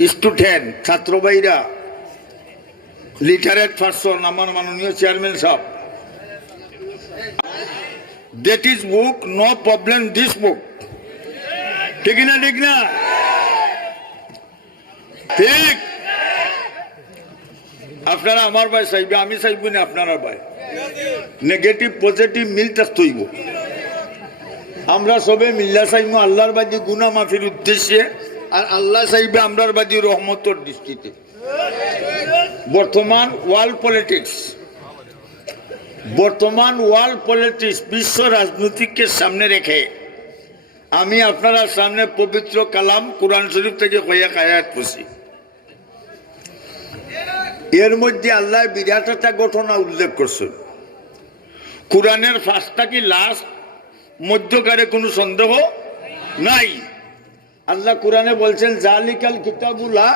Student ছাত্র ভাইরা, literate person, আমার মাননীয় চেয়ারম্যান সাহেব, that is book, no problem this book, ঠিক না ঠিক না ঠিক? আপনারা আমার ভাই চাইবে, আমি চাইব না আপনারা ভাই। নেগেটিভ পজিটিভ মিল থাকতেইব। আমরা সবে মিল্লা চাইব আল্লাহর বাদী গুনাহ মাফির উদ্দেশ্যে, আর আল্লাহ চাইবে আমরার বাদী রহমতর দৃষ্টিতে। বর্তমান ওয়ার্ল্ড পলিটিক্স বিশ্ব রাজনীতিকে সামনে রেখে আমি আপনারা সামনে পবিত্র কালাম কোরআন শরীফ থেকে কয়েক আয়াত পড়ছি। এর মধ্যে আল্লাহ বিরাট একটা ঘটনা উল্লেখ করছেন। কোরআনের ফার্স্টটা কি লাস্ট, মধ্যকারে কোনো সন্দেহ নাই। আল্লাহ কোরআনে বলছেন জালিকাল কিতাবুলা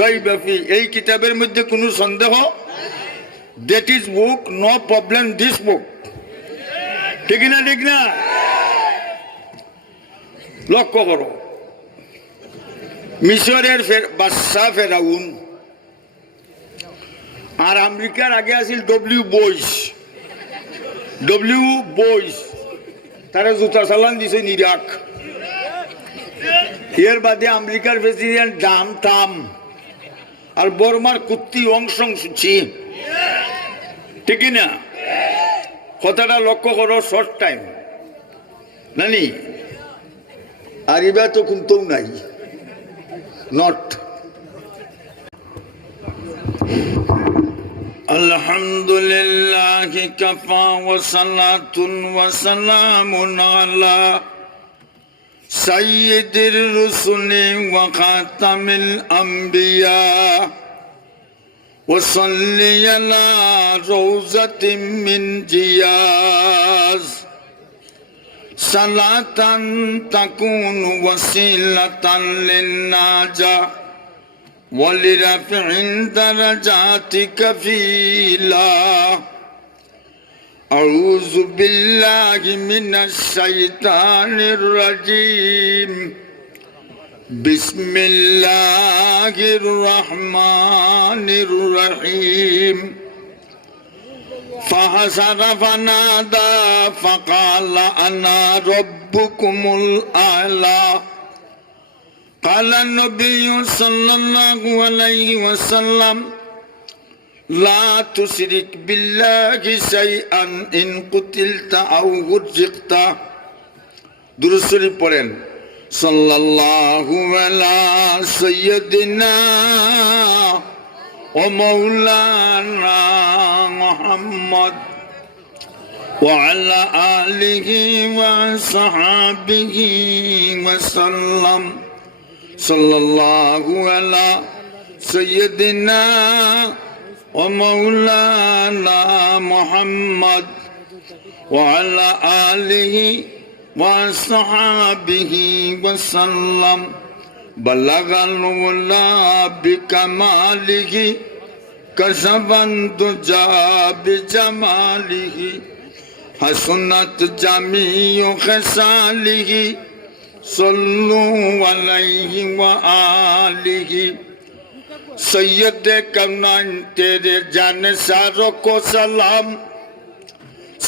রাইবা ফি, এই কিতাবের মধ্যে কোনো সন্দেহ, that is book, no problem this book, ঠিক না ঠিক না? লক্ষ্য করো, মিশরের বাদশা ফেরাউন আর আমেরিকার আগে আছিল ডব্লিউ বয়েস, তারা জুতা চালান দিছে ইরাক। এর বাদে আমেরিকার প্রেসিডেন্ট টাম আর বর্মার কুত্তি অংশং সুচি, ঠিক না? কথাটা লক্ষ্য করো, শর্ট টাইম নানি, আর এবার তো কিন্তু নাই, নট। আলহামদুলিল্লাহ কাফা ওয়া সালাতুন ওয়া সালামুন আলা সাইয়্যিদির রুসুলি ওয়া খাতামিল আম্বিয়া ওয়া সাল্লি আলা রাউজাতিন মিন জিয়াজ সালাতান তাকুনু ওয়াসিলাতান লিন-নাজা ولرفع درجاتك فيلا أعوذ بالله من الشيطان الرجيم بسم الله الرحمن الرحيم فحشر فنادى فقال أنا ربكم الأعلى قال النبي صلى الله عليه وسلم لا تشرك بالله شيئا إن قتلت أو رزقت। দুরূদ শরীফ পড়েন, সাল্লাল্লাহু আলা সাইয়্যিদিনা ওয়া মাওলানা মুহাম্মদ ওয়া আলা আলিহি ওয়া সাহাবিহি ওয়া সাল্লাম। সাল্লাল্লাহু আলা সাইয়্যিদিনা ওয়া মাওলানা মুহাম্মদ ওয়া আলা আলিহি ওয়া সাহাবিহি ওয়া সাল্লাম। বালাগাল উলা বিকামালিহি কাশাবান দুজা বিজামালিহি হাসনাত জামিউ খাসালিহি सल्लु अलैहि व आलिहि। सैयद कौनाइन तेरे जाने सारों को सलाम,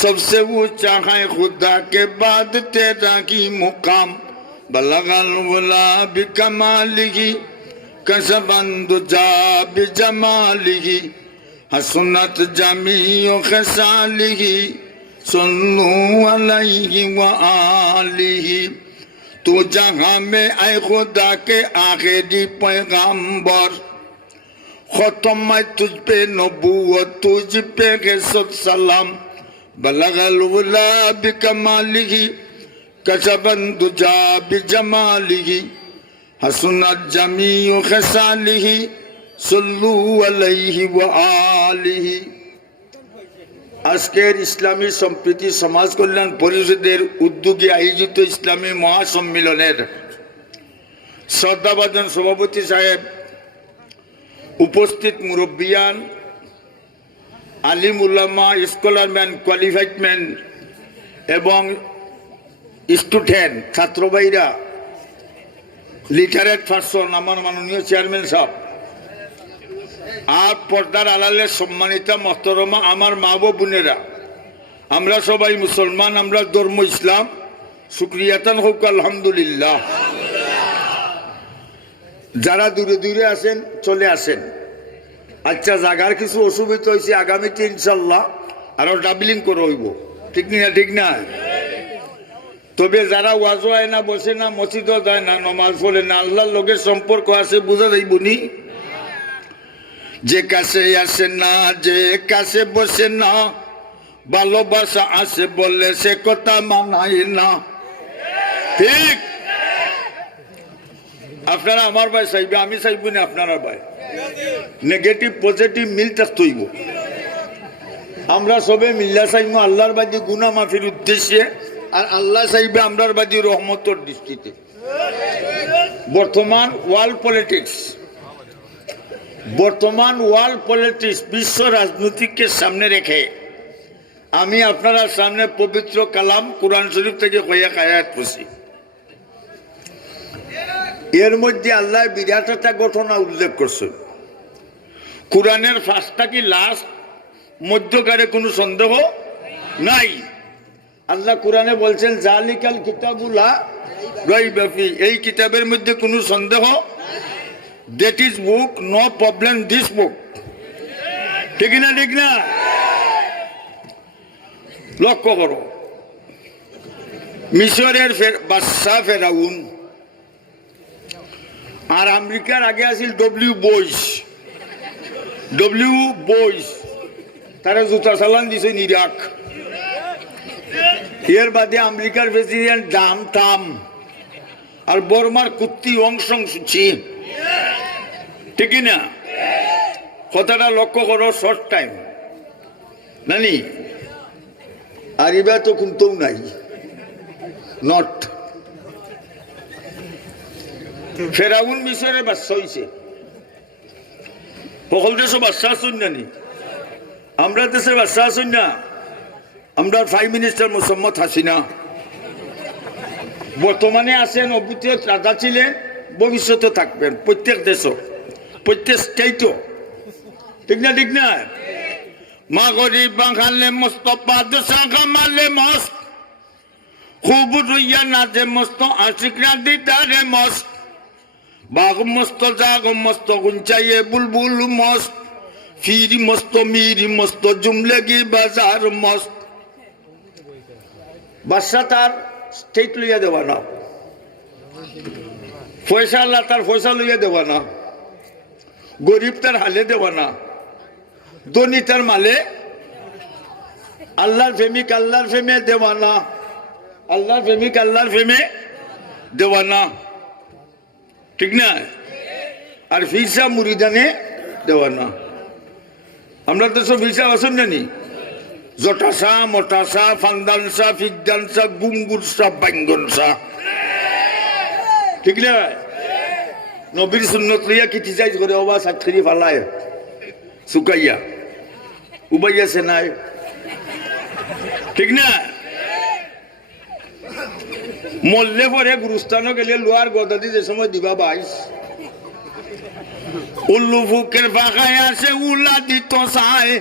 सबसे ऊंचा है खुदा के बाद तेरा ही मुकाम। बलगल उला बिकमालिही कसबन दुजा बिजमालिही हसनत जमीउ खसालिही सल्लु अलैहि व आलिहि। तू जहां में आए खुदा के आखिरी पैगंबर, खत्म है तुझ पे नबूवत, तुझ पे है सब सलाम। बलगल उला बिकमालिही कसबन दुजा बिजमालिही हसनत जमीउ खसालिही सल्लु अलैहि व आलिहि। আজকের ইসলামী সম্প্রীতি সমাজ কল্যাণ পরিষদের উদ্যোগে আয়োজিত ইসলামী মহাসম্মেলনের শ্রদ্ধাভাজন সভাপতি সাহেব, উপস্থিত মুরব্বিয়ান, আলিম উলামা, স্কলারম্যান, কোয়ালিফাইড ম্যান এবং স্টুডেন্ট ছাত্র ভাইরা, লিটারেট পারসন আমার মাননীয় চেয়ারম্যান সাহেব, আর পর্দার আড়ালের সম্মানিতা মহতরমা আমার মা ও বোনেরা, আমরা সবাই মুসলমান, আমরা ধর্ম ইসলাম, শুকরিয়াতান হোক আলহামদুলিল্লাহ। যারা দূরে দূরে আছেন চলে আসেন। আচ্ছা, জায়গার কিছু অসুবিধা হয়েছে, আগামীতে ইনশাল্লাহ আরো ডাবলিং করে হইব, ঠিক না? ঠিক না? তবে যারা ওয়াজ হয় না, বসে না, মসজিদও যায় না, নমাজ পড়ে না, আল্লাহর লোকের সম্পর্ক আছে, বুঝা যাইব নি? যে কাছে আসে না, যে কাছে বসে না, ভালোবাসা আছে বলে সে কথা মানাই না, ঠিক? আপনারা আমার ভাই চাইবে, আমি চাইব না আপনারা ভাই। নেগেটিভ পজিটিভ মিল থাকতে হইব। আমরা সবে মিল্লা চাইব আল্লাহর বাদী গুনা মাফির উদ্দেশ্যে, আর আল্লাহ চাইবে আমরার বাদী রহমতর দৃষ্টিতে। বর্তমান ওয়ার্ল্ড পলিটিক্স, বিশ্ব রাজনীতিকে সামনে রেখে আমি আপনারা সামনে পবিত্র কালাম কোরআন শরীফ থেকে কয়েক আয়াত পড়ছি। এর মধ্যে আল্লাহ বিরাট একটা ঘটনা উল্লেখ করছেন। কোরআনের ফার্স্টটা কি লাস্ট, মধ্যকারে কোনো সন্দেহ নাই। আল্লাহ কোরআনে বলছেন জালিকাল কিতাবুলা রাইবা ফি, এই কিতাবের মধ্যে কোনো সন্দেহ, that is book, no problem this book, ঠিক না? ঠিক না? লক্ষ্য করো, মিশরের বাদশা ফেরাউন, আর আমেরিকার আগে আছিল ডব্লিউ বয়েস, তারা জুতা চালান দিছে ইরাক। এর বাদে আমেরিকার প্রেসিডেন্ট টাম, আর বর্মার কুত্তি অং সান সুচি, ঠিক না? কথাটা লক্ষ্য করো, শর্ট টাইম নানি, আর এবার তো কোনটাও নাই, নট। ফেরাউন মিশরের বাদশা হয়েছে। সকল দেশে বাদশা আসুন নানি, আমরা দেশের বাদশা আসুন না। আমরা প্রাইম মিনিস্টার মোহাম্মদ হাসিনা বর্তমানে আছেন, অভূত রাজা ছিলেন, ভবিষ্যতে থাকবেন, প্রত্যেক দেশ, প্রত্যেক স্টেটও, ঠিক না? ঠিক না? মা গরিব বাঙালে মস্ত বাদশা কামালে মস্ত, খুব রইয়া নাচে মস্ত, আশিকরা দিতারে মস্ত, বাঘ মস্ত, জাগ মস্ত, গুঞ্চাইয়ে বুলবুল মস্ত, ফিরি মস্ত, মিরি মস্ত, জুমলেগি বাজার মস্ত। বাদশা তার স্টেট লইয়া দেওয়া না, পয়সা আল্লাহ তার পয়সা লইয়া দেওয়া না, গরিব তার হালে দেওয়া না, ধনী তার মালে, আল্লাহর প্রেমিক আল্লাহর প্রেমে দেওয়া না, আল্লাহর প্রেমিক আল্লাহর প্রেমে দেওয়া না, ঠিক না? আর ফিরসা মুরিদানে দেওয়া না। আমরা তো সব ফিরসা আসুন জানি, জটাসা, মটাসা, ফান্দানসা, ফিকদানসা, গুঙ্গুরসা, বাইঙ্গনসা, ঠিক না? নবীর সুন্নত লইয়া ক্রিটিসাইজ করে, ওবা সাক্ষী ফালায় শুকাইয়া উবাইয়াছে নাই, ঠিক না? মরলে পরে গুরুস্থানও গেলে লোয়ার গদাদি যে সময় দিবা বাইশ, উল্লু ফুকের পাখায় আসে উলা দিত চায়,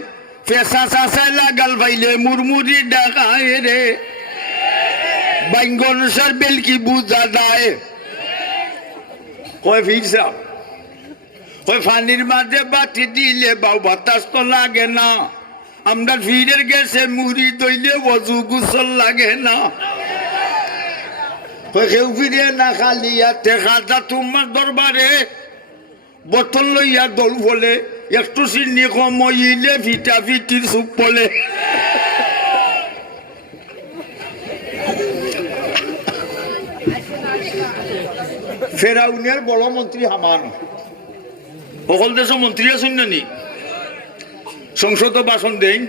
পেশা চাষায় লাগাল ভাইলে মুরমুরি ডাকায় রে, বাইঙ্গন সার বেলকি বুঝা দেয়, কয় ফিরসা, কয় ফানির মাঝে বাতি দিলে বাউ বাতাস তো লাগে না, আমরা ফিরের গেছে মুড়ি দইলে অজু গুসল লাগে না, কেউ ফিরে না খালিয়াতে খাজা তোমার দরবারে, বোতল লইয়া দল বলে, একটু চিনি কমইলে ভিটা ভিটির চুপ বলে। ফেরাউনের বড় মন্ত্রী হামান, সকল দেশের মন্ত্রী আছেন নানি, সংসদ ভাষণ দেন,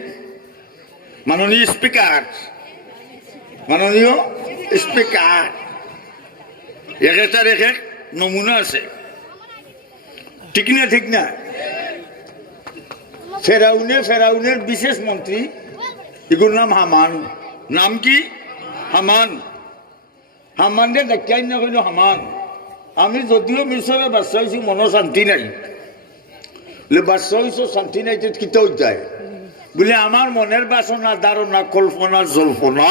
মাননীয় স্পিকার, মাননীয় স্পিকার, এক একটার এক এক নমুনা আছে, ঠিক না? ঠিক না? ফেরাউনের বিশেষ মন্ত্রী, এগুলোর নাম হামান। নাম কি? হামান। হামান রে দেখাই না কইল হামান, আমি যদিও মিশরে বাচ্চা হয়েছি মনো শান্তি নাই, বাচ্চা হয়েছ শান্তি নাই, কিতাও যায় বলে আমার মনের বাসনা ধারণা কল্পনা জল্পনা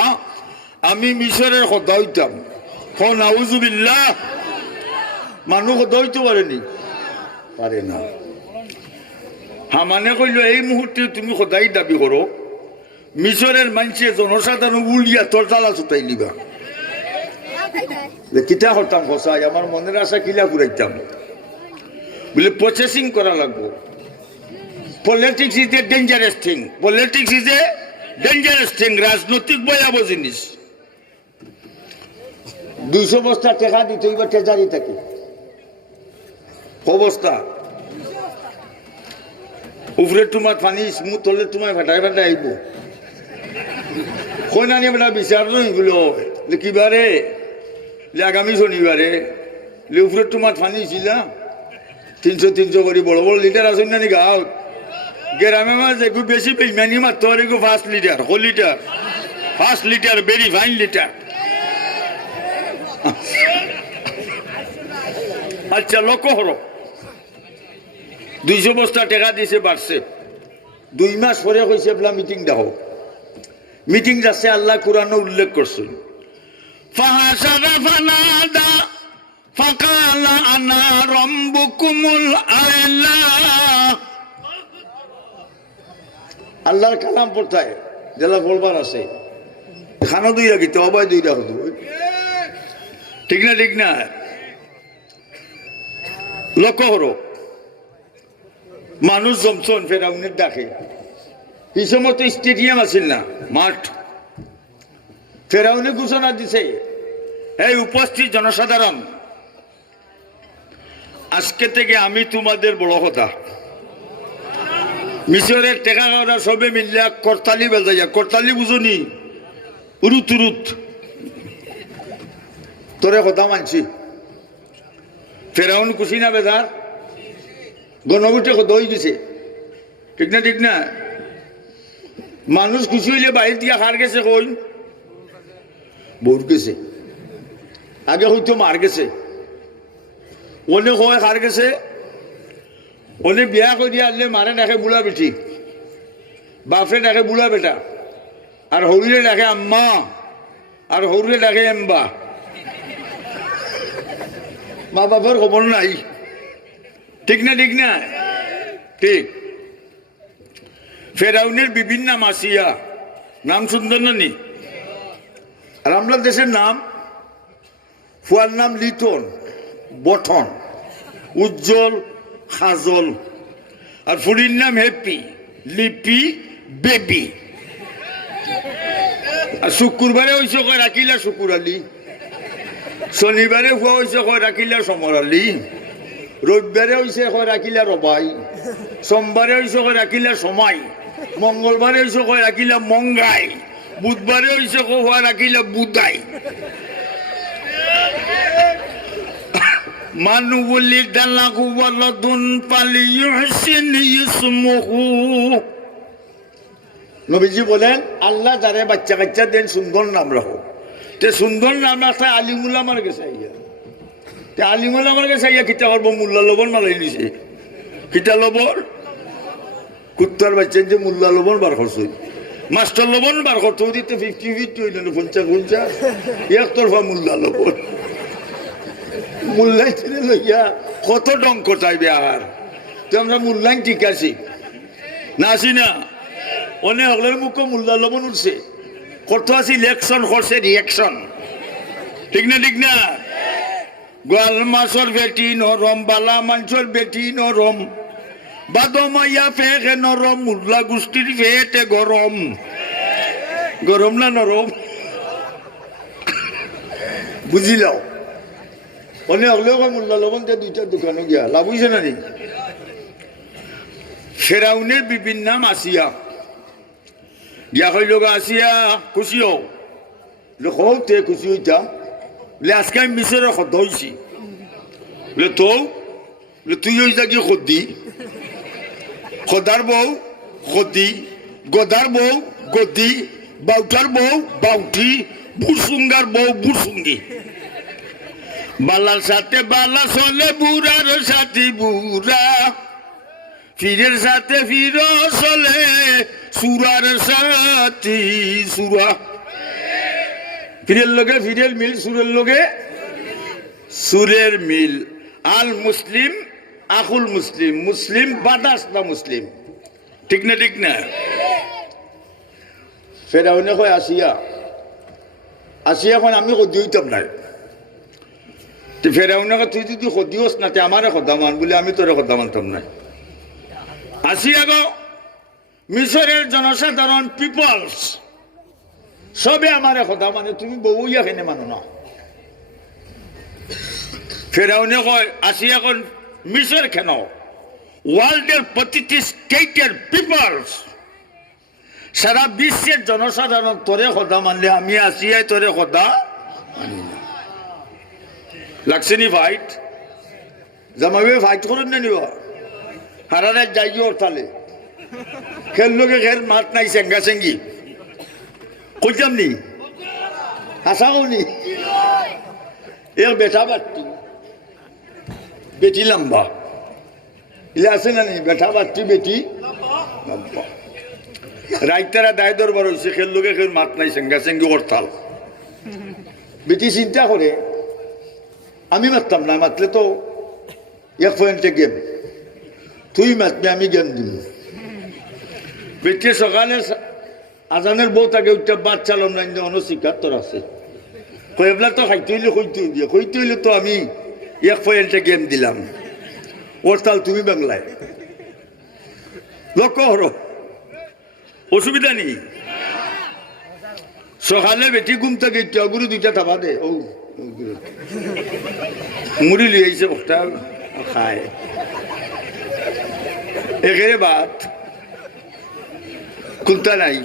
আমি মিশরের সদা হইতাম। নাউজুবিল্লাহ, মানুষ সদা হইতে পারেনি, পারে না। হামানে কইল এই মুহূর্তে তুমি সদাই দাবি করো মিশরের মানুষে জনসাধারণ উলিয়া তোর জ্বালা চুটাই নিবা, কিতা হতাম ফসাই আমার মনের আশা কিলা ঘুরাইতাম বলে প্রসেসিং করা লাগবো। Politics is a dangerous thing, politics is a dangerous thing, রাজনৈতিক ভয়াবহ জিনিস। 200 বস্তা টাকা দিতে হইবা ট্রেজারি থাকে অবস্থা, উপরে তোমার পানি স্মুথ হলে তোমার ফাটাই ফাটাই আইব। কইনা নিয়ে বেটা বিচারলো এগুলো কিবারে আগামী শনিবারে উপরে তোমার পানি ছিল 300 করে বড় বড় লিটার আসুন না নি গাঁত গ্রামে মাঝে একটু বেশি বেইমানি মারতে পারে 5 litre, 5 litre very fine litre. আচ্ছা লক্ষ্য হলো 200 বস্তা টাকা দিয়েছে বাড়ছে, 2 মাস পরে কইছে বলা মিটিং দেখো। মিটিং যাচ্ছে আল্লাহ কোরআনে উল্লেখ করছেন ফাহাশারা ফানাদা ফাকালা আনা রাব্বুকুমুল আ'লা। আল্লাহর কালাম পড়তায় জেলা বলবার আছে খানো দুইরা গিতে অবাই দুইরা হতো, ঠিক না ঠিক না? লক্ষ্য করো মানুষ জমছন ফেরাউনের ডাকে, এই সময় তো স্টেডিয়াম আছিল না, মাঠ। ফেরাউনে ঘোষণা দিছে এই উপস্থিত জনসাধারণ আজকে থেকে আমি তোমাদের বড় কথা, মিশরের টেকা খাওয়া সবে মিললে করতালি বেজাইয়া, করতালি বুঝুনি উরুত উরুত তোরে কথা মানছি। ফেরাউন খুশি না বেজার, গণভোটে কত হয়ে গেছে, ঠিক না ঠিক না? মানুষ খুশি হইলে বাহির দিয়া হার গেছে, কই বউর গেছে, আগে হয়তো মার গেছে, ওনে কয় হার গেছে, ওনে বিয়া করে দিয়ে আনলে মারে ডাকে বুড়া বেটি, বাপরে ডাকে বুড়া বেটা, আর হরুরে ডাকে আম্মা, আর হরুরে ডাকে এম্বা। মা বাবার খবর নাই, ঠিক না ঠিক না? ঠিক। ফেরাউনের বিভিন্ন মাসিয়া নাম সুন্দর না নি? আর আমরা দেশের নাম, ফুয়ার নাম লিটন, বঠন, উজ্জ্বল, হাজল, আর ফুরির নাম হ্যাপি, লিপি, বেবি। আর শুক্রবারে হয়েছে কয় রাখিলা শুকুর আলী, শনিবারে ফুয়া হয়েছে কয় রাখিলা সমর আলী, রবিবারে হয়েছে কয় রাখিলা রবাই, সোমবারে হয়েছে কয় রাখিলা সময়, মঙ্গলবারে হয়েছে কয় রাখিলা মঙ্গাই, বুধবারে হয়েছে কয় রাখিলা বুদাই। মানু বলি দালাকু ওয়ালাদুন ফালিয়ুহসিন ইসমুহু। নবীজি বলেন আল্লাহ যারে বাচ্চা কাচ্চা দেন সুন্দর নাম রাখো, তে সুন্দর নাম রাখতে আলিমুল আমার কাছে আইয়া, তে আলিমুল আমার কাছে আইয়া কিতা করবো? মোল্লা লবণ মালাই নিছে, কিতা লবণ? কুত্তার বাচ্চা যে মোল্লা লবণ বার করছে, মাস্টার লবণ বার করতে দিতে 50-50 হইল না, 50-50 একতরফা মোল্লা লবণ। মূল্যায় ছেড়ে লইয়া কত ডঙ্ক চাইবে আর, তো আমরা মূল্যায়ন ঠিক আছি না, আসি না? অনেক হলের মুখে মূল্যা লবণ উঠছে, কত আছি ইলেকশন করছে রিয়েকশন, ঠিক না ঠিক না? গোয়াল মাছর বেটি নরম, বালা মাংসর বেটি নরম, বাদমাইয়া ফেকে নরম, মুল্লা গোষ্ঠীর ফেটে গরম। গরম না নরম? বুঝিলাও? অনেক হলেও মোল্লা লবণ দিয়ে 2টা দোকানে গিয়া লাভ হয়েছে না নি? ফেরাউনের বিভিন্ন নাম আসিয়া গিয়া কইল আসিয়া খুশি হও, তে খুশি হইতাম বলে আজকে আমি মিশরের সদ হয়েছি, বলে তো তুই ওই যা গিয়ে সদি, সদার বউ সদি, গদার বউ গদি, বাউটার বউ বাউটি, বুসুঙ্গার বউ বুসুঙ্গি। বালার সাথে বালা চলে বুড়ার সাথে বুড়া ফিরের সাথে ফির চলে সুরার সাথে সুরা ফিরের লোকে ফিরের মিল সুরের লোকে সুরের মিল আল মুসলিম আকুল মুসলিম মুসলিম বাদাস না মুসলিম ঠিক না ঠিক না ফেরাউনে কয় আসিয়া আসিয়া এখন আমি সদি হইতাম নাই ফেরাউনে তুই যদি সদিওস না তে আমারে সদা মান বলে আমি তোরে সদা মানতাম নাই আসিয়া গো মিশরের জনসাধারণ পিপলস সবে আমারে সদা মানে তুমি বউ ইয়াখানে মানো না ফেরাউনে কয় আসিয়া কোন মিশর কেন ওয়ার্ল্ডের প্রতিটি স্টেটের পিপলস সারা বিশ্বের জনসাধারণ তোরে খোদা মানলে আমি আসিয়াই তোরে খোদা লাগছে নি ফাইট জামাবে ফাইট করুন না নিব হারারে যাই ওর তালে খেললোকে খেল মাত নাই চেঙ্গা চেঙ্গি কইতাম নি আশা করি এর বেটা বাচ্চি বেটি লম্বা ইলা আছে না নেই বেটা বাচ্চি বেটি লম্বা রাইতারা দায় দরবার হয়েছে খেল লোকে খেল মাত নাই চেঙ্গা চেঙ্গি হরতাল বেটি চিন্তা করে আমি মারতাম না মাতলে তো এক পয়েন্টে গেম তুই মাতবি আমি গেম দিব বেটি সকালে আজানের বউ তাকে উঠতে বাদ চালাম না অনস্বীকার তোর আছে কয়েবলা তো খাইতে হইলে কইতে হইলে তো আমি এক পয়েন্টে গেম দিলাম হরতাল তুমি বাংলায় লক্ষ্য হরো অসুবিধা নেই সকালে বেটি ঘুম থেকে গুরু দুইটা থাবা দে ও মুড়ি লিয়ে আইছে বক্তা খায় একেরে বাদ কুলতা নাই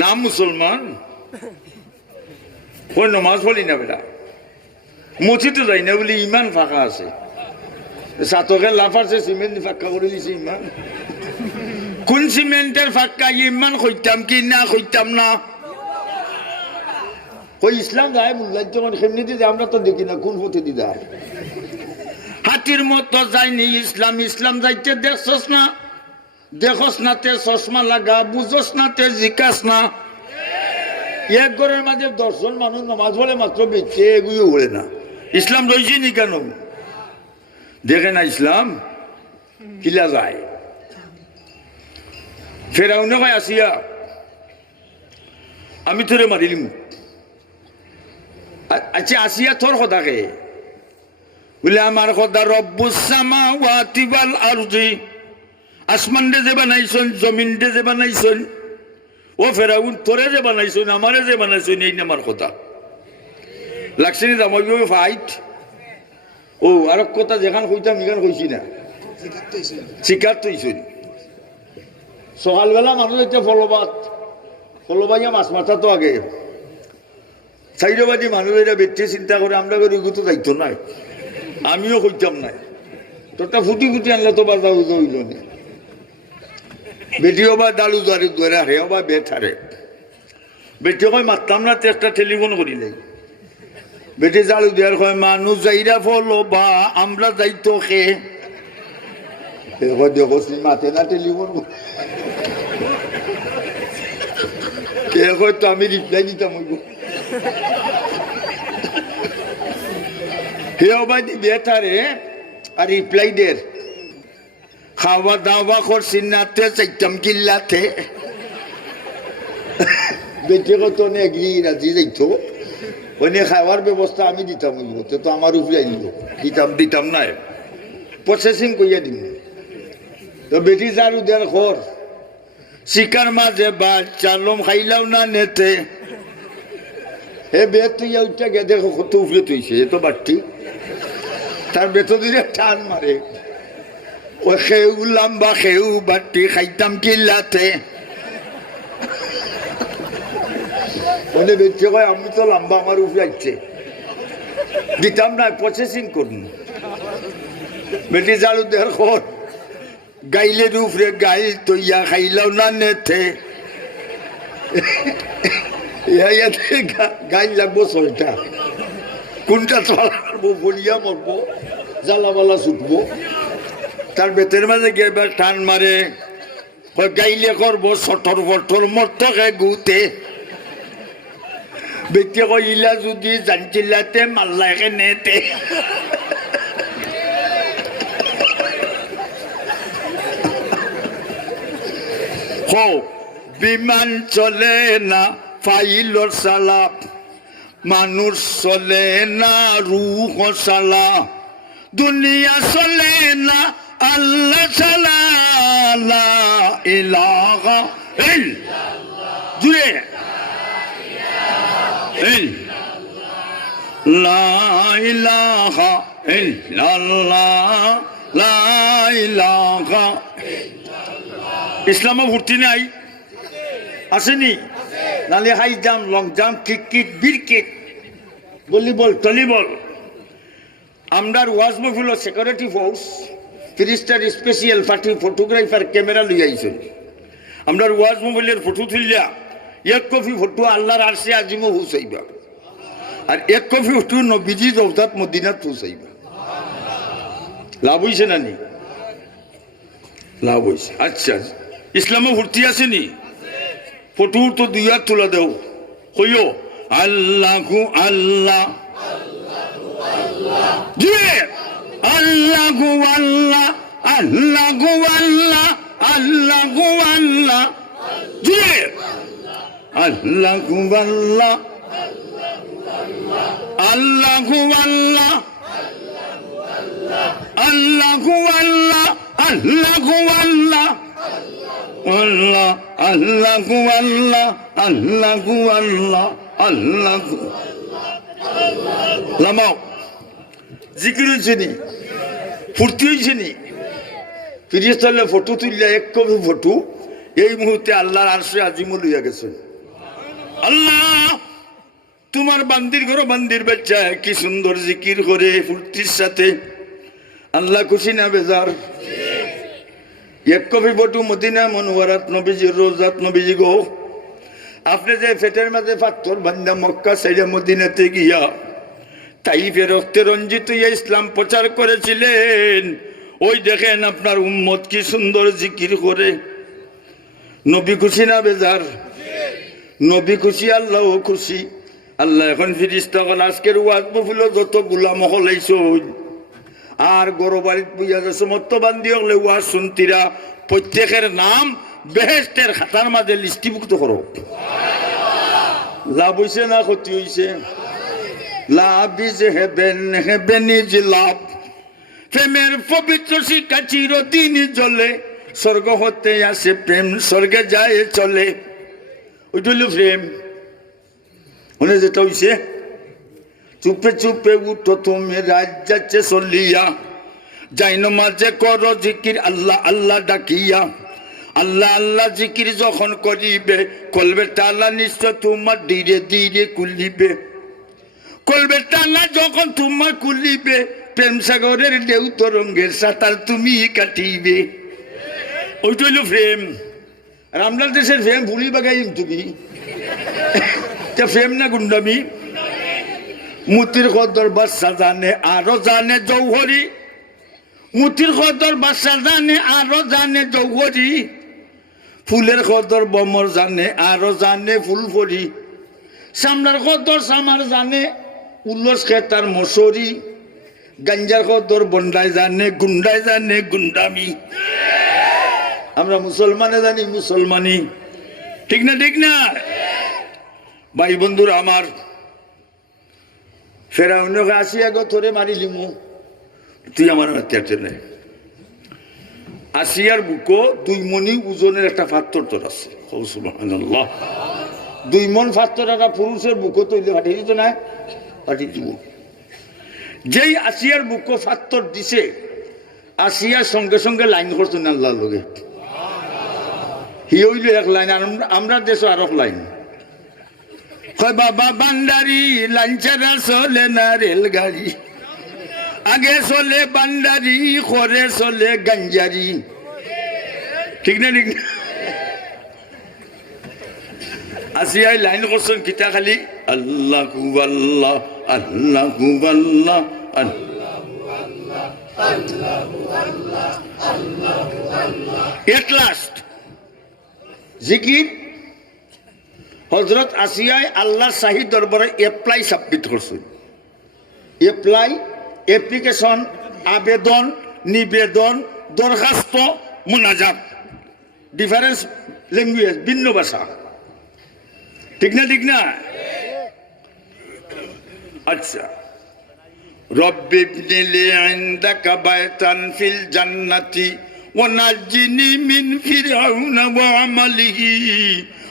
নাম মুসলমান ওই নমাজ পড়ি না বেটা মসজিদে যাই না বলি ইমান ফাঁকা আছে সাতকে লাফারছে সিমেন্ট ফাঁকা করে দিছে ইমান কোন সিমেন্টের ফাঁকা ইমান হইতাম কি না হইতাম না কই ইসলাম যায় বুঝলাই যখন সেমনি দিয়ে আমরা তো দেখি না কোন পথে দি যায় হাতির মতো যায়নি ইসলাম ইসলাম যাইতে দেখছস না দেখস না তে চশমা লাগা বুঝস না তে জিকাস না এক ঘরের মাঝে 10 জন মানুষ নামাজ পড়ে মাত্র বেঁচে এগুলো বলে না ইসলাম রয়েছে নি কেন দেখে না ইসলাম কিলা যায় ফেরাউনে কয় আসিয়া আমি তোরে মারিলিম আচ্ছা আসিয়া তোর কথাকে বলে আমার কথা রব্বুস সামাওয়াতি ওয়াল আরদি আসমান দে যে বানাইছন জমিন দে যে বানাইছন ও ফেরাউন তোরে যে বানাইছন আমারে যে বানাইছন এই আমার কথা লাগছে নি জামাইবে ফাইট ও আর কথা যেখান কইতাম এখান কইছি না শিকার তৈছন সকালবেলা মানুষ একটা ফলবাইয়া মাছ মাথা তো আগে চাইরবাদী মানুষ এটা বেটে চিন্তা করে আমরা করে তো দায়িত্ব নাই আমিও কইতাম নাই তোরটা ফুটি ফুটি আনলে তো বাজা উজো হইল না বেটিও বা ডালু দাঁড়ি ধরে হারেও বা বেট হারে বেটিও কয় মারতাম না একটা টেলিফোন করিলে বেটি জালু দেওয়ার কয় মানুষ যাইরা ফলো বা আমরা যাইতো খে দেখো মাথে না টেলিফোন কে হয়তো আমি রিপ্লাই দিতাম হেও বা দি বেটারে আর রিপ্লাই দের খাওয়া দাওয়া করছি নাতে চাইতাম কিল্লাতে বেটে কত এগ্রি রাজি যাইতো ওনে খাওয়ার ব্যবস্থা আমি দিতাম তো আমার উপরে আইব দিতাম নাই প্রসেসিং করিয়া দিম তো বেটি জারু দেয়ার ঘর শিকার মাঝে বাচ্চা লোম খাইলাও না নেতে হে বেত তুই উঠে গে দেখো কত উপরে তুইছে এ তো বাট্টি তার বেত দিলে টান মারে ও খেউ লম্বা খেউ বাট্টি খাইতাম কিল্লাতে ওনে বেচে কয় আমি তো লম্বা আমার উপরে আসছে দিতাম না প্রসেসিং করুন বেটি জালু দেয়ার ঘর গাইলের উপরে গাইল তৈয়া খাইলাও না নেতে গাইল লাগবো 6টা কোনটা চলাবো বলিয়া মরবো, জ্বালাবালা ছুটবো, তার বেতের মাঝে গিয়ে টান মারে, গাইলে করবো ছটর বটর মর্তকে গুতে। ব্যক্তি কইলা যদি জানছিলাতে মাল্লাকে নেতে। বিমান চলে না ফাইলর সালা, মানুষ চলে না রূহ সালা, দুনিয়া চলে না আল্লাহ সালা, লা ইলাহা ইল্লাল্লাহ, জুড়ে লা ইলাহা ইল্লাল্লাহ, লা ইলাহা। ইসলামে ভর্তি নাই আসেনি? নালে high jump, long jump, cricket, বিরকেট, ভলিবল, টলিবল। আমরার ওয়াজ মহফিল সিকিউরিটি ফোর্স ফিরিস্টার স্পেশাল পার্টি ফটোগ্রাফার ক্যামেরা লই আইছেন। আমরার ওয়াজ মহফিলের ফটো তুলিয়া এক কপি ফটো আল্লাহর আরশে আজিমও পৌঁছাইবা, আর এক কপি ফটো নবীজি রওজাত মদিনাত পৌঁছাইবা। লাভ হইছে না নি? লাভ হইছে। আচ্ছা, ইসলামে ভর্তি আসেনি? ফটো তো দুই হাত তোলা দেও, কইও আল্লাহু আল্লাহ, জুড়ে আল্লাহু আল্লাহ, আল্লাহু আল্লাহ, আল্লাহু আল্লাহ, জুড়ে আল্লাহু আল্লাহ, আল্লাহু আল্লাহ, আল্লাহু আল্লাহ, আল্লাহু আল্লাহ, আল্লাহ আল্লাহু আল্লাহ, আল্লাহু আল্লাহ, আল্লাহু লামাও। জিকির হয়েছে নি? ফুর্তি হয়েছে নি? ফিরিস্তালে ফটো তুললে এক কপি ফটো এই মুহূর্তে আল্লাহর আরশে আজিম লইয়া গেছে। আল্লাহ তোমার বান্দির ঘর, বান্দির বাচ্চা কি সুন্দর জিকির করে ফুর্তির সাথে। আল্লাহ খুশি না বেজার? এক কপি ফটো মদিনা মনোয়ারাত নবীজির রোজাত নবীজি গো, আপনি যে পেটের মাঝে পাথর বান্দা মক্কা সাইডে মদিনাতে গিয়া তাইফে রক্তে রঞ্জিত হইয়া ইসলাম প্রচার করেছিলেন, ওই দেখেন আপনার উম্মত কি সুন্দর জিকির করে। নবী খুশি না বেজার? নবী খুশি, আল্লাহও খুশি। আল্লাহ এখন ফিরিস্তা হল আজকের ওয়াজ মহফিল যত গুলাম হলাইছ আর গরু বাড়িত বুঝা যাচ্ছে মত বান্ধি হলে ওয়াজ শুনতিরা প্রত্যেকের নাম বেহেস্তের খাতার মাঝে লিস্টিভুক্ত করো। লাভ হইছে না ক্ষতি হইছে? Love is haven, haven is love. প্রেমের পবিত্র শিক্ষা চিরদিন জ্বলে, স্বর্গ হতে আসে প্রেম, স্বর্গে যায় চলে। ওইটা হইল প্রেম। মনে যেটা হইছে, চুপে চুপে উঠো তুমি রাত যাচ্ছে চলিয়া, যাইন মাঝে করো জিকির আল্লাহ আল্লাহ ডাকিয়া। আল্লাহ আল্লাহ জিকির যখন করিবে, কলবে তালা নিশ্চয় তোমার ধীরে ধীরে খুলিবে। কলবে তালা যখন তোমার খুলিবে, প্রেম সাগরের ঢেউ তরঙ্গের সাঁতার তুমি কাটিবে। ওইটা হইল প্রেম। আর আমরা দেশের প্রেম ভুলি বাগাই তুমি প্রেম না গুন্ডামি। মুতির কদর বাদশা জানে আরো জানে জৌহরি, মুতির কদর বাদশা জানে আরো জানে জৌহরি। ফুলের কদর বমর জানে আরো জানে ফুলফরি, সামলার কদর সামার জানে উল্লস খেতার মশরি। গাঞ্জার কদর বন্ডায় জানে গুন্ডায় জানে গুন্ডামি। আমরা মুসলমানে জানি মুসলমানি, ঠিক না? ঠিক না ভাই বন্ধুরা আমার? ফেরাউনকে আসিয়া গো তোরে মারিলিমু, তুই আমার হাতে নেই। আসিয়ার বুকো 2 মণি ওজনের একটা পাথর তোর আছে। সুবহানাল্লাহ, 2 মণ পাথর একটা পুরুষের বুকো তৈরি পাঠিয়ে দিত না? পাঠিয়ে দিব। যেই আসিয়ার বুকো পাথর দিছে, আসিয়ার সঙ্গে সঙ্গে লাইন করছেন আল্লাহর লগে। হি হইল এক লাইন, আমরা দেশ আর এক লাইন। বাবা বান্ডারি লাঞ্চারা চলে না রেলগাড়ি, আগে চলে বান্ডারি করে চলে গাঞ্জারি, ঠিক না? ঠিক না? আসিয়াই লাইন করছেন কিতা খালি আল্লাহু আল্লাহ, আল্লাহু আল্লাহ এট লাস্ট জিকির হযরত আসিয়ায় আল্লাহ শাহী দরবারে অ্যাপ্লাই সাবমিট করছেন। অ্যাপ্লিকেশন, আবেদন, নিবেদন, দরখাস্ত, মুনাজাত, ডিফারেন্স ল্যাঙ্গুয়েজ, ভিন্ন ভাষা, ঠিক না? আচ্ছা, রব্বি ইবনিলি ইনদাকা বাইতান ফিল জান্নাতি ওয়া নাজ্জিনি মিন ফিরআউনা ওয়া আমালিহি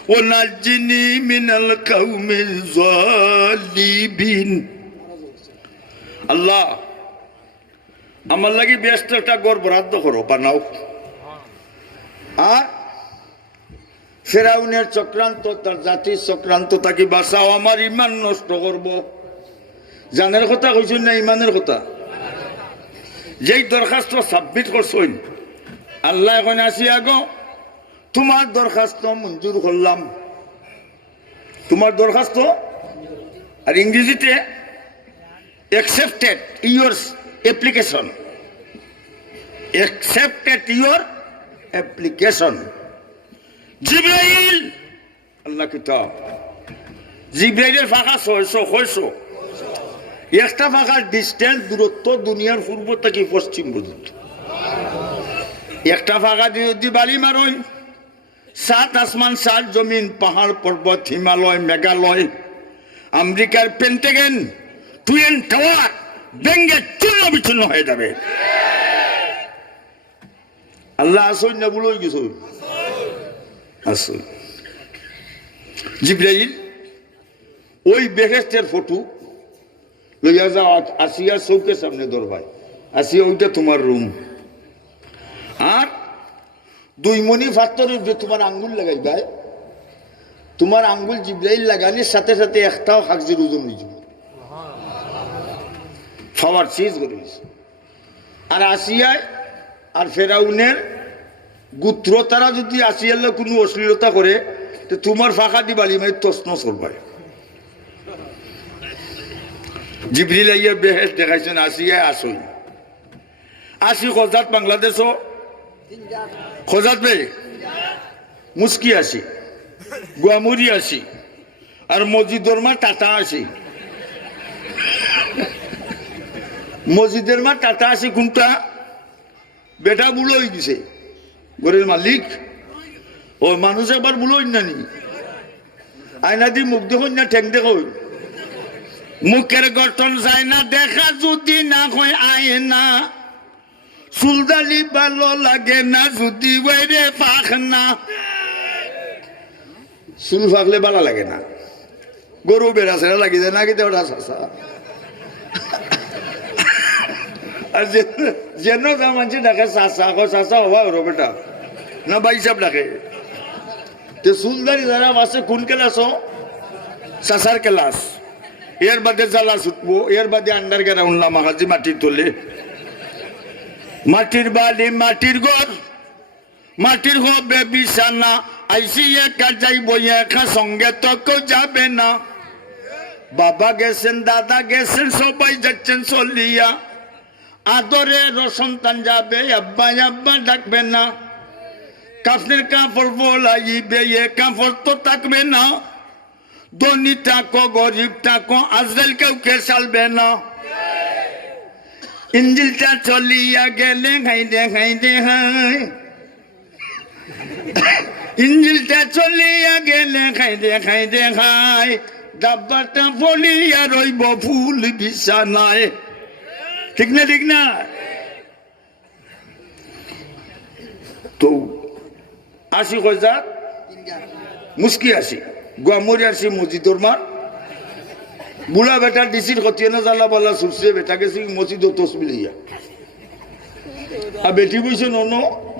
ওয়া নাজ্জিনি মিনাল কাওমিজ জালিমিন। আল্লাহ, আমার লাগি ব্যস্ত একটা ঘর বরাদ্দ করো, বানাও। আর ফেরাউনের চক্রান্ত, তার জাতির চক্রান্ত তাকে বাঁচাও, আমার ইমান নষ্ট করব। জানের কথা কইছেন না ইমানের কথা? যেই দরখাস্ত সাবমিট করছেন, আল্লাহ এখন আসি আগো তোমার দরখাস্ত মঞ্জুর করলাম, তোমার দরখাস্ত, আর ইংরেজিতে accepted your application, accepted your application. জিবরাইল, আল্লাহ কিতাব, জিবরাইলের ফাঁকা 600 একটা ফাঁকার ডিস্টেন্স, দূরত্ব দুনিয়ার পূর্ব থেকে পশ্চিম পর্যন্ত। একটা ফাঁকা যদি বালি মারই, 7 আসমান 7 জমিন, পাহাড় পর্বত, হিমালয়, মেঘালয়, আমেরিকার পেন্টাগন, টুয়েন টাওয়ার ভেঙ্গে চূর্ণ বিচূর্ণ হয়ে যাবে। আল্লাহ আসুন না বলে কিছু আসুন। জিবরাইল ওই বেহেশতের ফটো লইয়া যাও, আসিয়া চৌকের সামনে দরবাই, আসিয়া ওইটা তোমার রুম। আর 2 মণি পাথরের যে তোমার আঙ্গুল লাগাই ভাই, তোমার আঙ্গুল জিবরাইল লাগানির সাথে সাথে একটাও হাকজির ওজন হয়ে যাবে, খাওয়ার চিজ করে। আর আসিয়ায় আর ফেরাউনের গোত্র, তারা যদি আসিয়ালে কোনো অশ্লীলতা করে, তো তোমার ফাঁকা দিবালি মানে তসন চলবাই। জিবরিল আইয়া বেহেশত দেখাইছেন, আসিয়ায় আসই আসি খোঁজাত বাংলাদেশও খোঁজাত বে মুস্কি আসি, গুয়ামুরি আসি, আর মসজিদর মা টাটা আসি। মসজিদের মা টাটা আসি কোনটা? বেটা বুলো হয়ে গেছে ঘরের মালিক, ও মানুষ আবার বুলো নানি আয়না দি মুখ দেখুন না, ঠেং দেখুন, মুখের গঠন যায় না দেখা যদি না হয় আয়না, চুলদালি ভালো লাগে না যদি বাইরে পাখ না। চুল ফাঁকলে ভালো লাগে না, গরু বেড়া ছেড়া লাগি যায় না, কিন্তু ওটা চাষা। আর যেন যা মানুষ ডাকে চাষা, চাষা হবা ওর বেটা না ভাই সাহেব ডাকে। তো চুলদারি যারা আছে কোন ক্লাস? চাষার ক্লাস। এর বাদে জ্বালা ছুটবো, এর বাদে আন্ডার গ্রাউন্ড লামাগাজি মাটির তোলে, মাটির বাড়ি, মাটির ঘর, মাটির হবে বিছানা, আইসি একা যাইব একা, সঙ্গে তো কেউ যাবে না। বাবা গেছেন, দাদা গেছেন, সবাই যাচ্ছেন চলিয়া, আদরের সন্তান যাবে, আব্বা আব্বা ডাকবে না। কাফনের কাপড় বলাইবে, এ কাপড় তো থাকবে না। ধনী থাকো গরিব থাকো, আজরাইল কাউকে চালবে না। ইঞ্জিলটা চলিয়া গেলে খাইতে খাইতে হাই, ইঞ্জিলটা চলিয়া গেলে খাইতে খাইতে খাই, ডাব্বাটা ফলিয়া রইব ফুল বিছানায়, ঠিক না? তো আসি কয়জা মুস্কি আসি, গুয়ামুরি আসি, মসজিদর মার বুড়া বেটা ডিসির খতিয়ে না জ্বালা বালা ছুটছে, বেটা গেছি মসজিদ তসবি লইয়া, আর বেটি বইছে নন,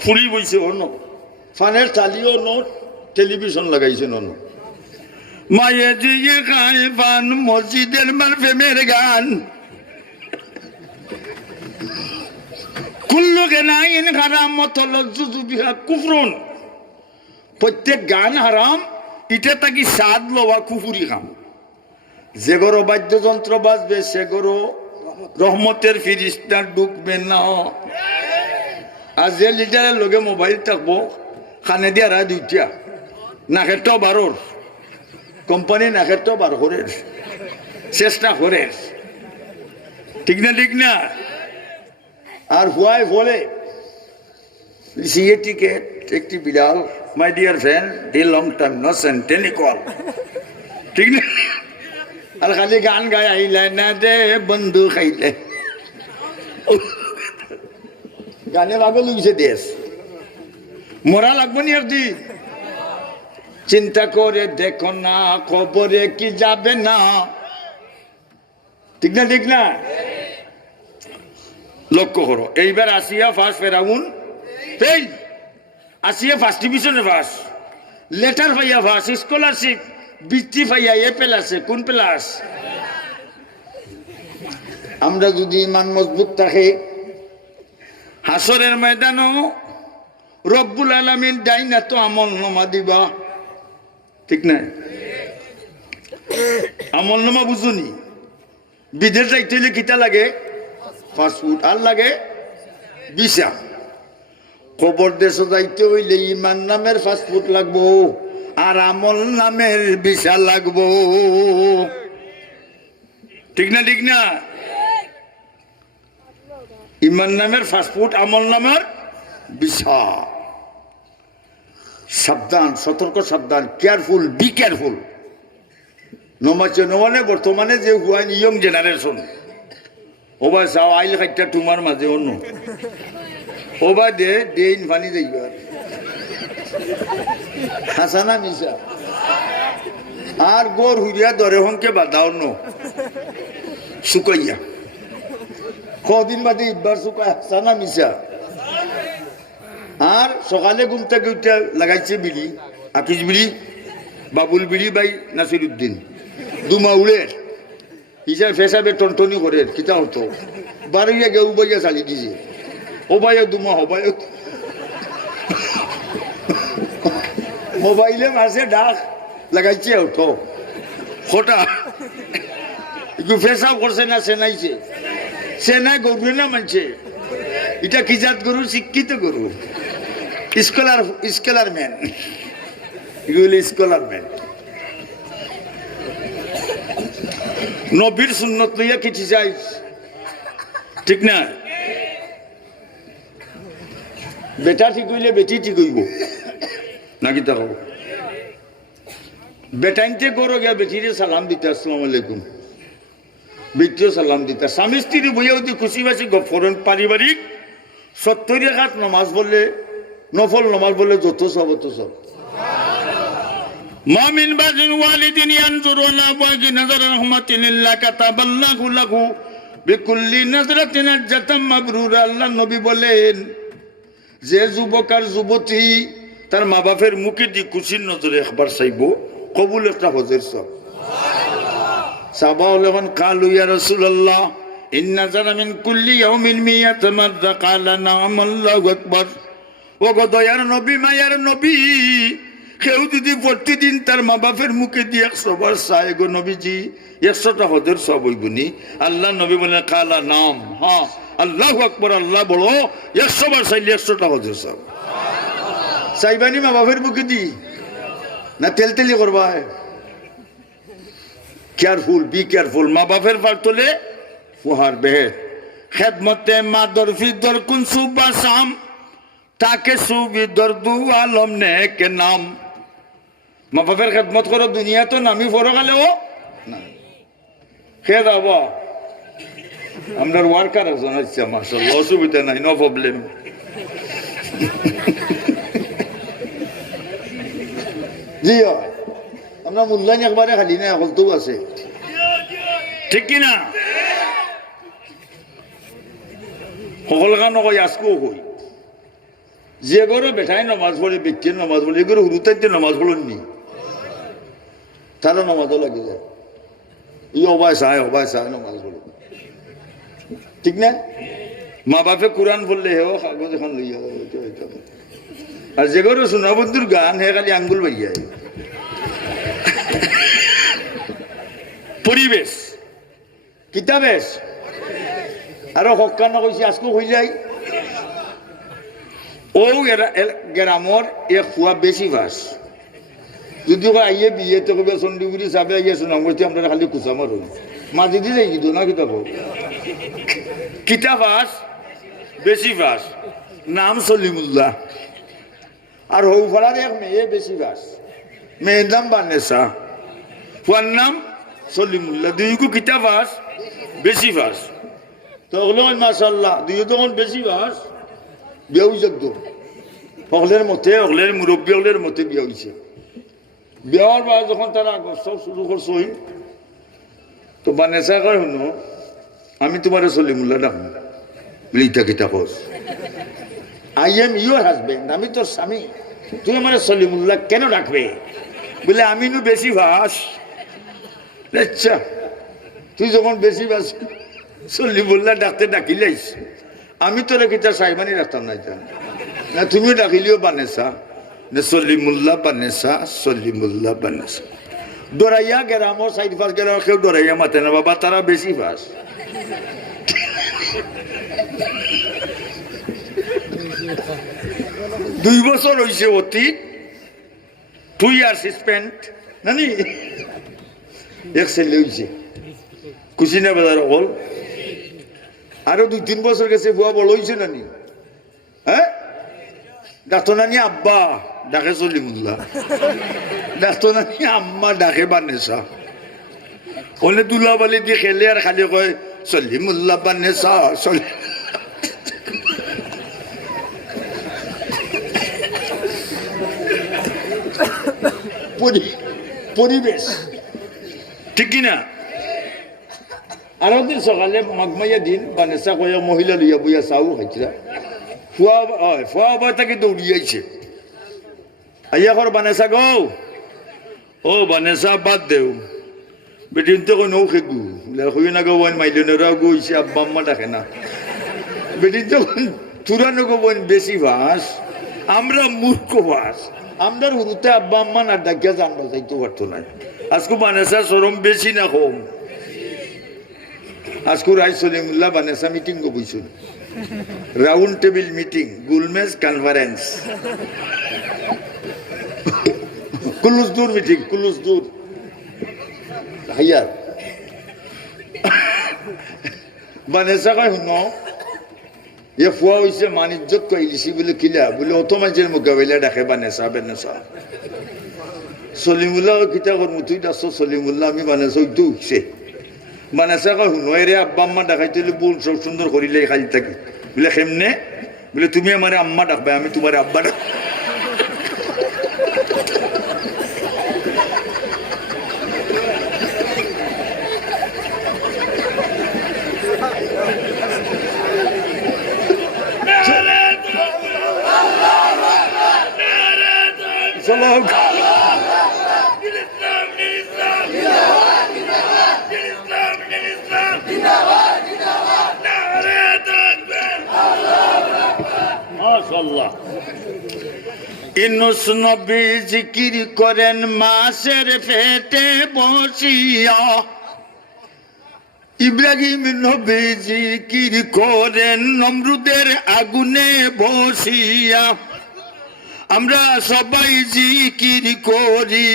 ফুরি বইছে অন্য, ফানের থালিও ন, টেলিভিশন লাগাইছে নন। মায়ে দিয়ে খায় পান, মসজিদের মার প্রেমের গান, কুল্লু কেনাইন হারাম মতলজ্জু বিহা কুফরুন, প্রত্যেক গান হারাম, এটা তাকি সাদ লওয়া কুফুরি কাম। যে গরো বাদ্যযন্ত্র বাজবে সে গরো রহমতের ফিরিস্তা ঢুকবে না। আর যে লিডারের লগে মোবাইল থাকবো খানে দিয়া রা দুইটা নাকেরটা বারোর কোম্পানি নাকেরটা বার করে চেষ্টা করে, ঠিক না ঠিক না? আর হুয়াই বলে সিএ টিকেট একটি বিড়াল, my dear friend day long time no send any call, ঠিক না? আর খালি গান গায় আইলে না দে বন্ধু খাইলে, গানে পাগল হইছে দেশ, মরা লাগবো নি আর দিন। চিন্তা করে দেখো না খবরে কি যাবে না, ঠিক না ঠিক না? লক্ষ্য করো, এইবার আসিয়া ফার্স্ট ফেরাউন ফেল, আসিয়া ফার্স্ট ডিভিশনে ফার্স্ট, লেটার পাইয়া ফার্স্ট, স্কলারশিপ বৃত্তি পাইয়া এ প্লাস, কোন প্লাস? আমরা যদি ইমান মজবুত থাকে হাসরের ময়দানও রব্বুল আলামিন ডাইনা তো আমল নামা দিবা, ঠিক না? আমল নামা বুঝুনি, বিদেশ যাইতে হইলে কিতা লাগে? ফাস্টফুড, আর লাগে ভিসা। খবর দেশ যাইতে হইলে ইমান নামের ফাস্টফুড লাগবো আর আমল নামের ভিসা লাগবো, ঠিক না ঠিক না? ইমান নামের ফাস্টফুড, আমল নামের ভিসা। সাবধান, সতর্ক সাবধান, কেয়ারফুল, বি কেয়ারফুল। নমানে বর্তমানে যে হুয়াইন ইয়ং জেনারেশন, ওবা চাও আইল খাইটা তোমার মাঝে অন্য ওবা দে দেইন ফানি যাইবার হাসানা মিশা আর গোর হুইয়া দরে হংকে বাদাও ন শুকাইয়া কদিন বাদে ইবার শুকায় হাসানা মিশা। আর সকালে ঘুম থেকে উঠে লাগাইছে বিড়ি, আকিস বিড়ি, বাবুল বিড়ি বাই নাসির উদ্দিন দুমা উড়ের হিসাব ফেসাবে টনটনি করে কিতা হতো বারোইয়া গে উবাইয়া চালি দিছে, ওবাইয়া দুমা হবাই মোবাইলে মাসে ডাক লাগাইছে ওঠো খোটা ফেসাব করছে না সেনাইছে, সেনাই গরু না মানছে, এটা কি জাত গরু? শিক্ষিত গরু, স্কলার ম্যান, এগুলি স্কলার ম্যান। নবীর সুন্নত লইয়া কিছু চাই, ঠিক না? বেটা ঠিক হইলে বেটি ঠিক হইব নাকি? তা বেটাইনতে করো গিয়া বেটিরে সালাম দিতে আসসালাম আলাইকুম, বেটিও সালাম দিতে, স্বামী স্ত্রী বইয়া যদি খুশি বাসি গপ করেন পারিবারিক 70 রাকাত নামাজ বললে, নফল নামাজ বললে যত সব অত সব। মা মিন বাজিন ওয়ালিদিন ইয়ানজুরুনা ওয়াজি নাযার রাহমাতিন ইল্লা কাতাবাল্লাহু লাহু বিকুল্লি নাজরাতিন জাতাম মাবরুরা। আল্লাহ নবী বলেন, যে যুবক আর যুবতী তার মা বাপের মুখে দি খুশির নজরে একবার চাইব, কবুল একটা হজের সব। সাহাবা যখন কালু ইয়া রাসূলুল্লাহ ইন্না যারা মিন কুল্লি ইয়াউমিন মিয়াত মাররা, ক্বালা নাম, আল্লাহু আকবার। ও গো দয়ার নবী, মায়ার নবী, কেউ যদি প্রতিদিন তার মা বাপের মুখে দিয়ে 100 বার চায় গো নবীজি, 100টা হজের সব হইবনি? আল্লাহ নবী বলেন, ক্বালা নাম, হ্যাঁ, আল্লাহু আকবার, আল্লাহ বড়, 100 বার চাইলে 100টা হজের সব। চাইবানি মা বাপের মুখে দি না তেলতেলি করবা? Careful, be careful. মা বাপের পার তোলে ফুহার বেহের খেদমতে মা দরফি দর কুন সুবা শাম, তাকে সুবি দরদু আলম নে কে নাম। মা বাপের খেদমত করো, দুনিয়া তো নামি ফরো গেলেও না খেয়ে যাব। আমরা ওয়ার্কার একজন আছে, মাশাআল্লাহ, অসুবিধা নাই, নো প্রবলেম। জি আমরা মূল্যায়ন একবারে খালি না, হলতেও আছে, ঠিক কিনা? সকল গান কই, আজকেও কই, যে গরু বেঠাই নমাজ পড়ে, ব্যক্তির নমাজ পড়ে, এগুলো হুরুতাইতে নমাজ পড়েননি, তারও নমাজও লাগে যায়, ই অবায় চায় নমাজ পড়ে, ঠিক না? মা বাপে কোরআন পড়লে হেও কাগজ এখন লইয়া, আর যে গরু সোনাবন্ধুর গান হে খালি আঙ্গুল বাইয়ায়, পরিবেশ কিতাবেশ আরো হকানো কইছি আজকে হইলাই ও গ্রামর এক ফুয়া বেশি ভাস যদি আইয়ে বিয়ে তো কবে চন্ডীগুড়ি চাবে আইয়ে সুনাম করছি আমরা খালি কুচা মারুন মাঝে দিয়ে যাই কিন্তু না কিতাব কিতাবাস বেশি ভাস নাম সলিমুল্লাহ আর হৌ ফলার এক মেয়ে বেশি ভাস মেয়ের নাম বানেসা ফুয়ার নাম সলিমুল্লাহ দুইকু কিতাবাস বেশি ভাস তো হলো মাশাল্লাহ দুই তখন বেশি ভাস বিয়া হয়েছে একদম হকলের মতে হকলের মুরব্বী হকলের মতে বিয়া হয়েছে বিয়ার বা যখন তারা সব শুরু করছই তো বানেসা কয় শুনো আমি তোমার সলিমুল্লাহ ডাকবো লিটা কিতা খোঁজ আই এম ইউর হাজবেন্ড আমি তোর স্বামী তুই আমার সলিমুল্লাহ কেন ডাকবে বলে আমি নু বেশি ভাস আচ্ছা তুই যখন বেশি ভাস সলিমুল্লাহ ডাকতে ডাকিলাইস আমি তোরা কিতা সাইবানি রাখতাম না তুমিও ডাকিলিও বানেসা সলিমুল্লাহ বানেসা সলিমুল্লাহ বানেসা ডরাইয়া গেরামর সাইড ফাঁস গেরাম কেউ ডরাইয়া মাতে না বাবা তারা বেশি ফাঁস 2 বছর হয়েছে অতীত 2 years spent নানি এক ছেলে হয়েছে কুচিনা বাজার হল আরো 2-3 বছর গেছে বুয়া বড় হয়েছে নানি হ্যাঁ ডাক্তার নানি আব্বা ডাকে সলিমুল্লাহ ডাক্তার নানি আম্মা ডাকে বানেসা ওলে দুলাবালি দিয়ে খেলে আর খালি কয় সলিমুল্লাহ বানেসা পরিবেশ ঠিক কিনা আরো দিন সকালে মাঘমাইয়া দিন বানেসা কয়ে মহিলা লইয়া বইয়া চাও খাইছিলা ফুয়া বাবা তাকে দৌড়িয়াইছে আইয়া কর বানেসা গো ও বানেসা বাদ দেও বেটিন তো নৌ খেগু হই না গোবন মাইলেনেরা গইছে আব্বা আম্মা ডাকে না বেটিন তো তুরানো গোবন বেশি ভাস আমরা মূর্খ ভাস আমরা হুরুতে আব্বা আম্মা না ডাকিয়া জানবো যাইতে পারতো না আজকে বানেসা সরম বেশি না কম আজকে রাই সলিমুল্লাহ বানেসা মিটিং গো বইছুন রাউন্ড টেবিল মিটিং গুলমেজ কনফারেন্স কুলুস দূর মিটিং কুলুস দূর হাইয়ার বানেসা কয় শুনো এ ফুয়া হয়েছে মানিজ্যত কইলিছি বলে কিলা বলে অত মানুষের মোকাবিলা ডাকে বানেসা বানেসা সলিমুল্লাহ কিতা করবো তুই ডাকছ সলিমুল্লাহ আমি বানেসা ওইটো উঠছে বানেসা কয় শুনো এরে আব্বা আম্মা ডাকাইতে বোন সব সুন্দর করিলে খালি থাকি বলে কেমনে বলে তুমি আমার আম্মা ডাকবে আমি তোমার আব্বা ডাক ইনুস নবী জিকির করেন মাছের পেটে বসিয়া ইব্রাহিম নবী জিকির করেন নমরুদের আগুনে বসিয়া আমরা সবাই জিকির করি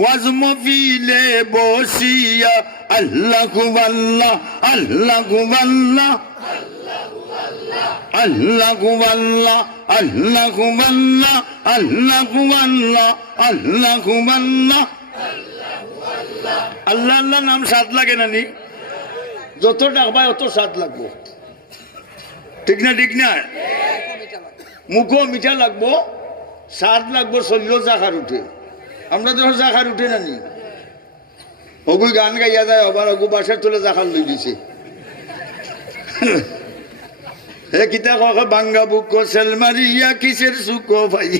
ওয়াজ মহফিলে বসিয়া আল্লাহু আল্লাহ আল্লাহু আল্লাহ আল্লাহু আল্লাহ আল্লাহু আল্লাহ আল্লাহু আল্লাহ আল্লাহু আল্লাহ আল্লাহ আল্লাহ নাম স্বাদ লাগে নানি যত ডাকবা অত স্বাদ লাগবো ঠিক না মুখও মিঠা লাগবো স্বাদ লাগবো শরীর জাখার উঠে আমরা যখন জাখার উঠে নানি অগুই গান গাইয়া যায় আবার অগু বাসার তোলে জাখার লই দিছে হে কিতা কখ বাঙ্গা বুক সেল মারিয়া কিসের সুখ ভাই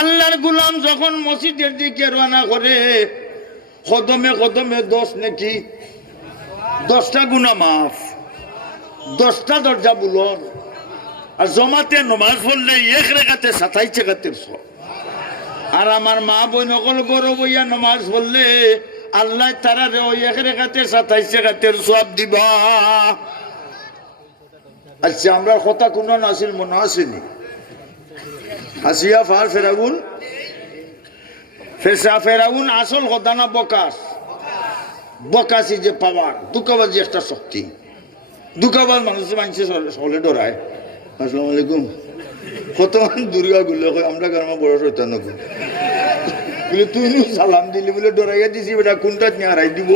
আল্লাহর গুলাম যখন মসজিদের দিকে রওনা করে কদমে কদমে 10 নাকি 10টা গুনাহ মাফ 10টা দরজা বুলন আর জমাতে নামাজ পড়লে এক রাকাতে 27 রাকাতের সওয়াব আর আমার মা বোন সকল গরু বইয়া নামাজ পড়লে আল্লাহ তারা রে ওই এক রেখাতে 27 রেখাতের সওয়াব দিবা। আচ্ছা আমরা কথা কোন নাসিল মনে আসেনি হাসিয়া ফার ফেরাউন ফেরাউন আসল কথা না বকাস বকাসি যে পাওয়ার দুঃখবাজি একটা শক্তি দুঃখবাজ মানুষে সকলে ডরায়। আসসালামু আলাইকুম কত দুর্গা গুলো আমরা গ্রামে বড় শয়তান বলে তুই সালাম দিলি বলে ডরাইয়া দিছি বেটা কোনটা নিয়ে হারাই দিব।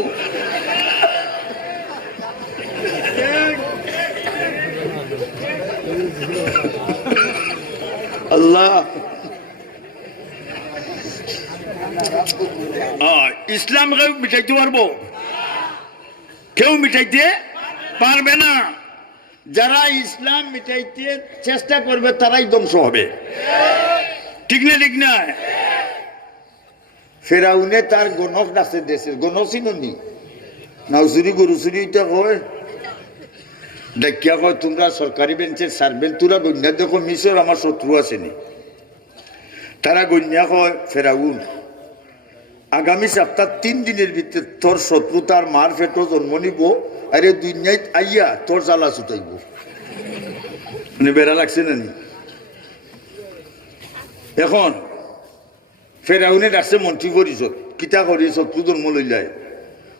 আল্লাহ ইসলাম কেউ মিটাইতে পারবো? কেউ মিটাইতে পারবে না। যারা ইসলাম মিটাইতে চেষ্টা করবে তারাই ধ্বংস হবে। ঠিক না ঠিক না? ফেরাউনে তার গণক ডাকছে দেশের গণক চিনি নাউচুরি গরুচুরি এটা কয় ডাকিয়া কয় তোমরা সরকারি বেঞ্চের সার্ভেন্ট তোরা গণ্যা দেখো মিশর আমার শত্রু আসেনি। তারা গণ্যা কয় ফেরাউন আগামী সপ্তাহ 3 দিনের ভিতরে তোর শত্রু তার মার ফেটো জন্ম নিব আরে দুনিয়ায় আইয়া তোর জ্বালা ছুটাইব। মানে বেড়া লাগছে না নি? এখন ফেরাউনে ডাকছে মন্ত্রী পরিষদ কিতা করি শত্রু জন্ম লইলাই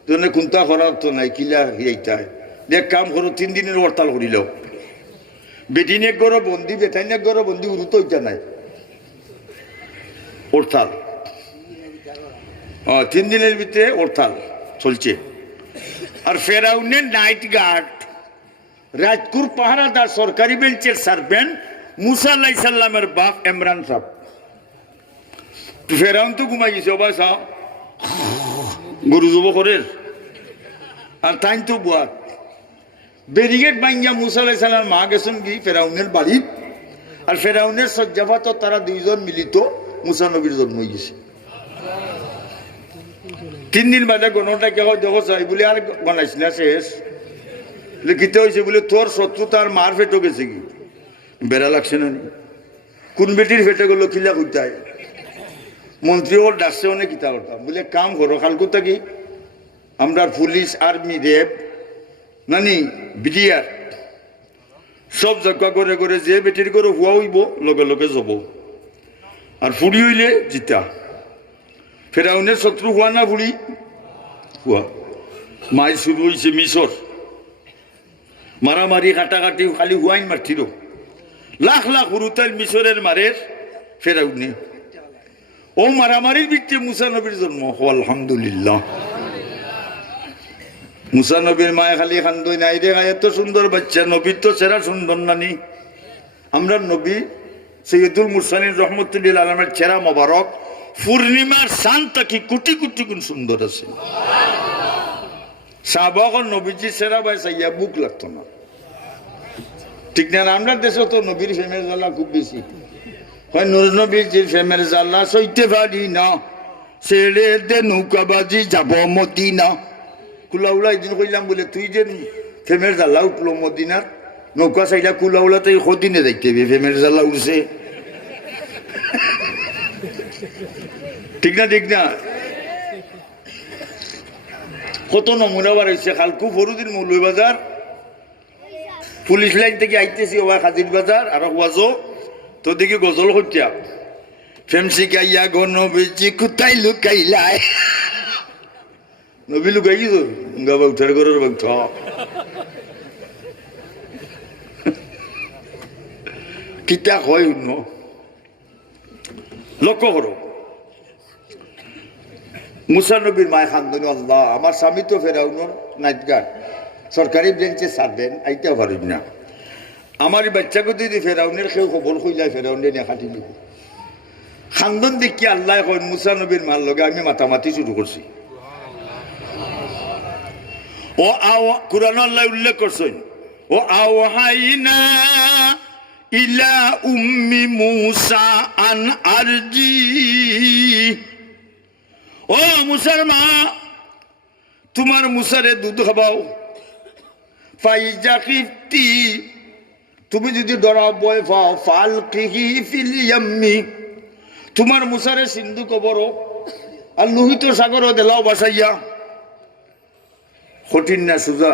তোনে কোনটা করার তো নাই কিলা হিয়াইতায় দেখ কাম করো 3 দিনের হরতাল করিল বেটিনে গড় বন্দি বেটাইনে গড় বন্দি উরুত হইতা নাই হরতাল 3 দিনের ভিতরে হরতাল চলছে। আর ফেরাউনের নাইট গার্ড রাজকুর পাহারাদার সরকারি বেঞ্চের সার্ভেন্ট মুসা আলাইহিস সালামের বাপ ইমরান সাহেব। ফেরাউন তো ঘুমাই গেছে অবাই চাও গরু জব করে আর তাই তো বুয়া ব্যারিকেড ভাঙ্গিয়া মুসা আলাইহিস সালাম মা গেছেন কি ফেরাউনের বাড়ি আর ফেরাউনের সজ্জাফাত তারা 2 জন মিলিত মুসা নবীর জন্ম হয়েছে। 3 দিন বাদে গণটা কে দেখো চাই বলে আর বানাইস না শেষ লিখিত হয়েছে বলে তোর শত্রু তার মার ফেটো গেছে কি বেড়া লাগছে না কোন বেটির ফেটে গেল কিলা কইতায় মন্ত্রী ওর ডাকছে অনেক কিতা করতাম বলে কাম করো কালকু থাকি আমরা পুলিশ আর্মি রেব নানি বিডিআর সব জায়গা করে করে যে বেটির করে হুয়া হইব লগে লগে যাব আর ফুড়ি হইলে জিতা। ফেরাউনের শত্রু হুয়া না ফুড়ি হুয়া মাই শুরু হয়েছে মিশর মারামারি কাটাকাটি খালি হুয়াইন মারছিল লাখ লাখ হুরুতাইল মিশরের মারের ফেরাউনে ও মারামারির ভিত্তি মুসা নবীর জন্ম আলহামদুলিল্লাহ। মুসা নবীর মায় খালি খান্দই নাই রে এত সুন্দর বাচ্চা নবীর তো সেরা সুন্দর নানি আমরা নবী সৈয়দুল মুরসালিন রহমতুল্লাহ আলমের চেরা মোবারক পূর্ণিমার চাঁদ তাকি কোটি কোটি গুণ সুন্দর আছে। সাহাবাগণ নবীজি সেরা ভাই চাইয়া বুক লাগতো না ঠিক না? আমরা দেশে তো নবীর ফেমের জ্বালা খুব বেশি হয় নুরুল নবীজির ফেমের জ্বালা সইতে পারি না ছেড়ে দে নৌকাবাজি যাব মদিনা কুলাউলা এদিন কইলাম বলে তুই যে ফেমের জ্বালা উঠলো মদিনার নৌকা চাইলা কুলাউলা তো সদিনে দেখতে ফেমের জ্বালা উঠছে ঠিক না ঠিক না? কত নমুনা বার হয়েছে কালকু ফরুদিন মৌলভী বাজার পুলিশ লাইন থেকে আইতেছি ওবা খাজির বাজার আর ওয়াজো তো দেখি গজল হত্যা ফেমসি গাইয়া গো নবীজি কোথায় লুকাইলাই নবী লুকাই গেছ গাবা উঠার ঘরের বাগ কিতা হয় অন্য লক্ষ্য করো মুসা নবীর মায় খান্দনি আল্লাহ আমার স্বামী তো ফেরাউনোর নাইট গার্ড সরকারি বেঞ্চে সারবেন আইতেও পারিব না আমার বাচ্চাকে যদি ফেরাউনের কেউ খবর কইলাই ফেরাউনে নিয়ে খাটি নিব খান্দন দেখি আল্লাহ কয় মুসা নবীর মার লগে আমি মাতামাতি শুরু করছি। ও কুরআন আল্লাহ উল্লেখ করছেন ও আওহাইনা ইলা উম্মি মুসা আন আরজি ও মুসার মা তোমার মুসারে দুধ খাবাও ফাইজা কিফতি তুমি যদি ডরাও বয় পাও ফালকিহি ফিল ইয়াম্মি তোমার মুসারে সিন্ধু কবরও আর লোহিত সাগরও দেলাও বাসাইয়া কঠিন না সুজা